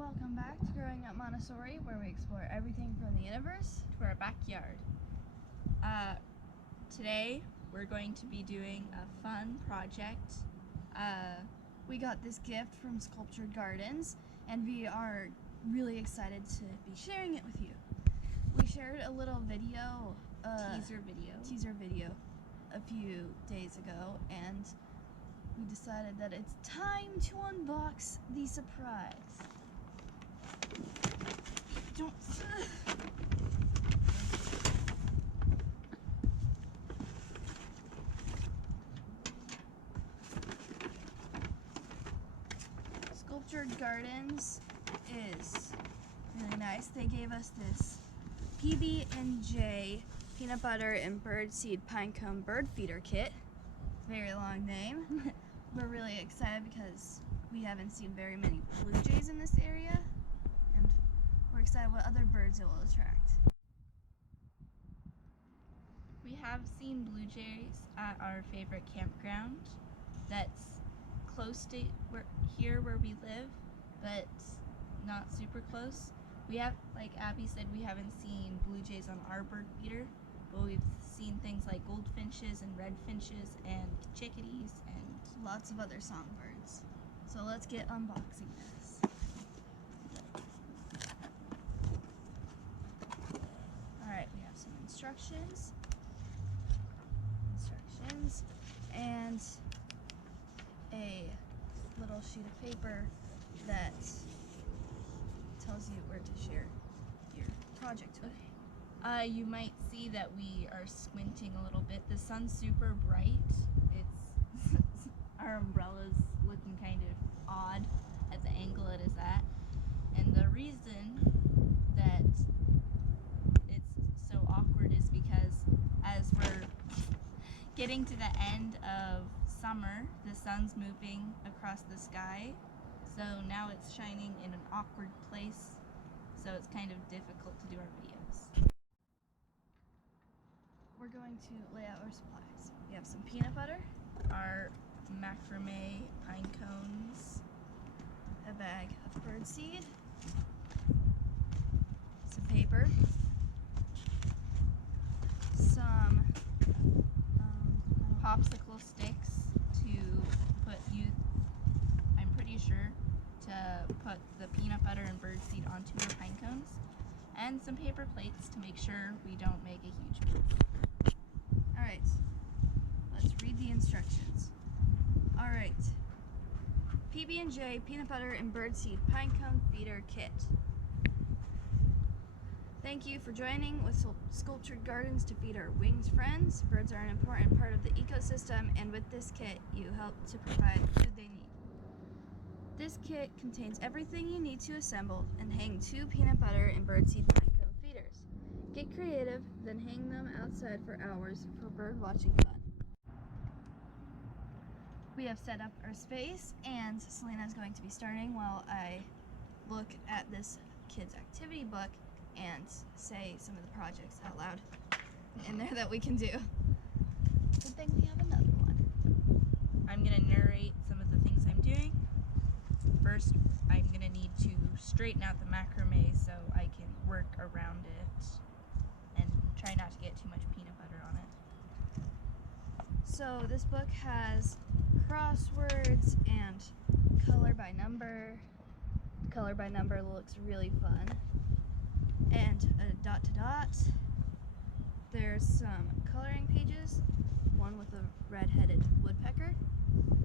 Welcome back to Growing Up Montessori, where we explore everything from the universe to our backyard. Today we're going to be doing a fun project. We got this gift from Sculptured Gardens, and we are really excited to be sharing it with you. We shared a little video, teaser video a few days ago, and we decided that it's time to unbox the surprise. Don't. Sculptured Gardens is really nice. They gave us this PB&J peanut butter and birdseed pinecone bird feeder kit. Very long name. We're really excited because we haven't seen very many blue jays in this area, and we're excited what other birds it will attract. We have seen blue jays at our favorite campground that's close to here where we live, but not super close. We have, like Abby said, we haven't seen blue jays on our bird feeder, but we've seen things like goldfinches and redfinches and chickadees and lots of other songbirds. So let's get unboxing this. Alright, we have some instructions, and a little sheet of paper that tells you where to share your project with. You might see that we are squinting a little bit. The sun's super bright. It's our umbrella's looking kind of odd at the angle it is at. And the reason that it's so awkward is because as we're getting to the end of summer, the sun's moving across the sky. So now it's shining in an awkward place. So it's kind of difficult to do our videos. We're going to lay out our supplies. We have some peanut butter, our macrame pine cones, a bag of birdseed, some paper, some popsicle sticks I'm pretty sure, to put the peanut butter and birdseed onto our pine cones, and some paper plates to make sure we don't make a huge mess. Alright, let's read the instructions. Alright, PB&J peanut butter and birdseed pinecone feeder kit. Thank you for joining with Sculptured Gardens to feed our winged friends. Birds are an important part of the ecosystem, and with this kit, you help to provide the food they need. This kit contains everything you need to assemble and hang 2 peanut butter and birdseed pinecone feeders. Get creative, then hang them outside for hours for bird watching fun. We have set up our space, and Selena is going to be starting while I look at this kid's activity book and say some of the projects out loud in there that we can do. Good thing we have another one. I'm going to narrate some of the things I'm doing. First, I'm going to need to straighten out the macrame so I can work around it and try not to get too much peanut butter on it. So this book has crosswords and color by number. Color by number looks really fun. And a dot to dot. There's some coloring pages, one with a red-headed woodpecker,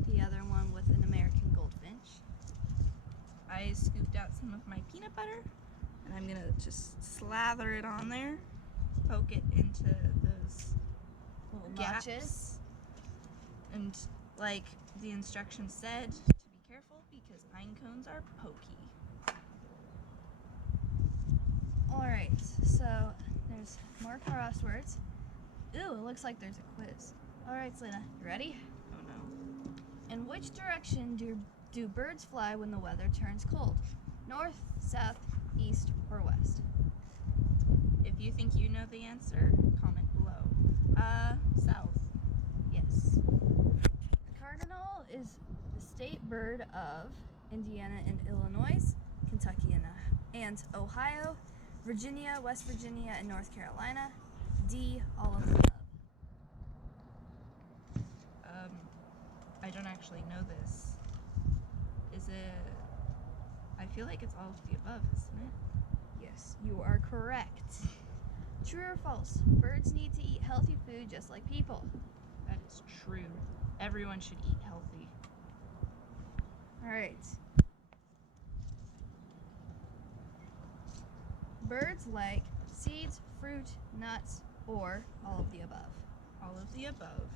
the other one with an American goldfinch. I scooped out some of my peanut butter, and I'm gonna just slather it on there, poke it into those little gaps. Notches. And like the instructions said, to be careful because pine cones are pokey. Alright, so there's more crosswords. Ooh, it looks like there's a quiz. Alright, Selena, you ready? Oh no. In which direction do birds fly when the weather turns cold? North, south, east, or west? If you think you know the answer, comment below. South. Yes. The cardinal is the state bird of Indiana and Illinois, Kentucky, and Ohio, Virginia, West Virginia, and North Carolina. D, all of the above. I don't actually know this. Is it? I feel like it's all of the above, isn't it? Yes, you are correct. True or false? Birds need to eat healthy food just like people. That is true. Everyone should eat healthy. All right. Birds like seeds, fruit, nuts, or all of the above. All of the above.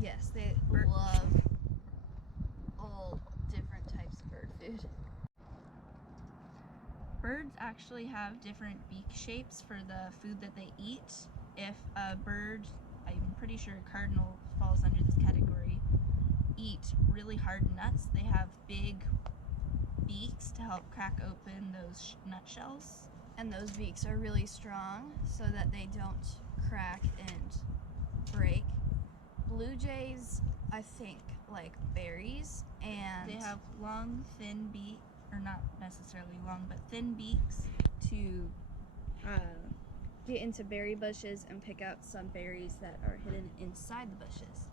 Yes, they love all different types of bird food. Birds actually have different beak shapes for the food that they eat. If a bird, I'm pretty sure cardinal falls under this category, eat really hard nuts, they have big beaks to help crack open those nutshells. And those beaks are really strong so that they don't crack and break. Blue jays, I think, like berries, and They have long, thin beak, or not necessarily long, but thin beaks to get into berry bushes and pick out some berries that are hidden inside the bushes.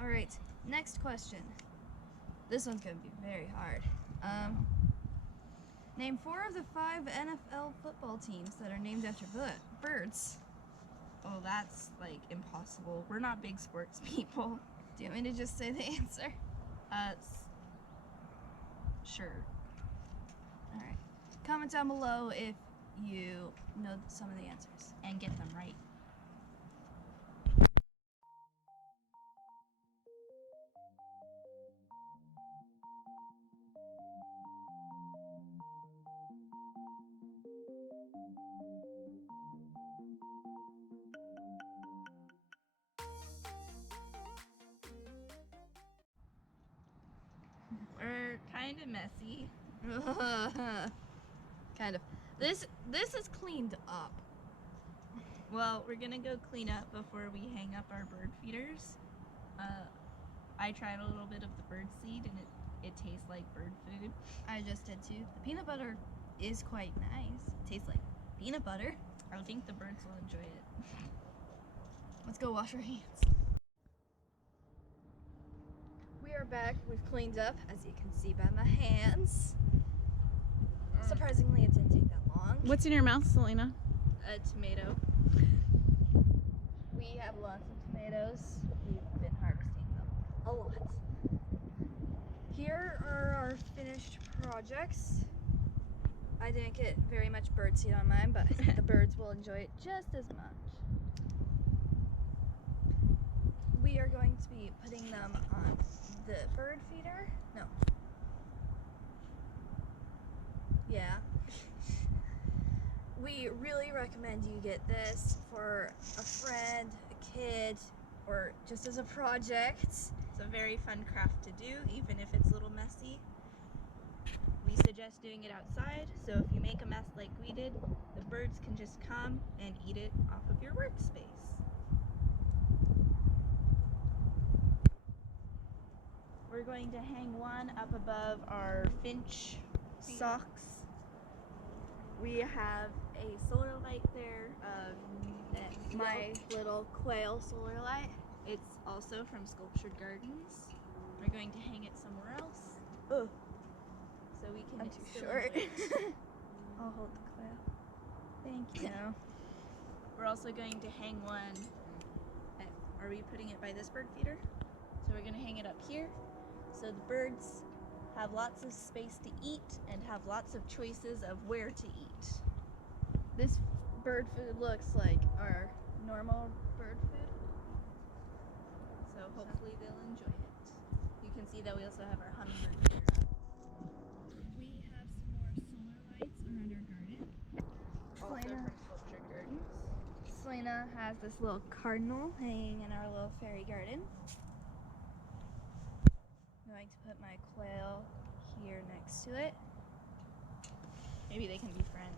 All right, next question. This one's gonna be very hard. Name 4 of the 5 NFL football teams that are named after birds. Oh, that's like impossible. We're not big sports people. Do you want me to just say the answer? Sure. All right. Comment down below if you know some of the answers. And get them right. We're kind of messy. Kind of. This is cleaned up. Well, we're gonna go clean up before we hang up our bird feeders. I tried a little bit of the bird seed and it tastes like bird food. I just did too. The peanut butter is quite nice. It tastes like peanut butter. I think the birds will enjoy it. Let's go wash our hands. We are back. We've cleaned up, as you can see by my hands. Surprisingly, it didn't take that long. What's in your mouth, Selena? A tomato. We have lots of tomatoes. We've been harvesting them a lot. Here are our finished projects. I didn't get very much birdseed on mine, but I think the birds will enjoy it just as much. We are going to be putting them on the bird feeder. No. Yeah. We really recommend you get this for a friend, a kid, or just as a project. It's a very fun craft to do, even if it's a little messy. We suggest doing it outside, so if you make a mess like we did, the birds can just come and eat it off of your workspace. We're going to hang one up above our finch socks. We have a solar light there. My little quail solar light. It's also from Sculptured Gardens. We're going to hang it somewhere else. Ugh. So we can I'm too still short. enjoy it. I'll hold the quail. Thank you. We're also going to hang one are we putting it by this bird feeder? So we're going to hang it up here so the birds have lots of space to eat and have lots of choices of where to eat. This bird food looks like our normal bird food. So hopefully they'll enjoy it. You can see that we also have our hummingbird feeder up. We have some more solar lights around our garden. Also Selena. from Sculptured Gardens. Selena has this little cardinal hanging in our little fairy garden. I'm going to put my quail here next to it. Maybe they can be friends.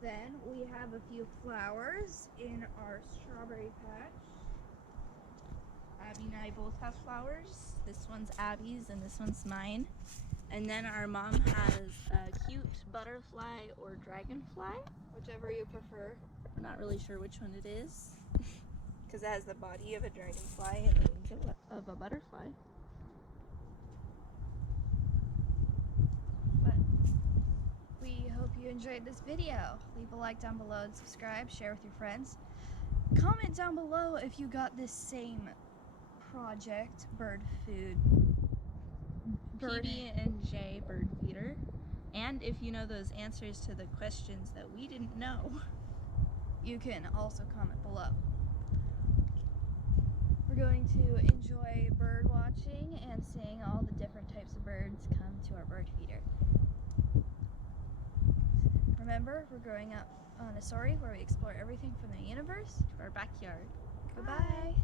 Then we have a few flowers in our strawberry patch. Abby and I both have flowers. This one's Abby's and this one's mine. And then our mom has a cute butterfly or dragonfly. Whichever you prefer. I'm not really sure which one it is because it has the body of a dragonfly and the wings of a butterfly. But we hope you enjoyed this video. Leave a like down below and subscribe. Share with your friends. Comment down below if you got this same project, bird food. PB&J bird feeder. And if you know those answers to the questions that we didn't know, you can also comment below. We're going to enjoy bird watching and seeing all the different types of birds come to our bird feeder. Remember, we're growing up on a story where we explore everything from the universe to our backyard. Goodbye.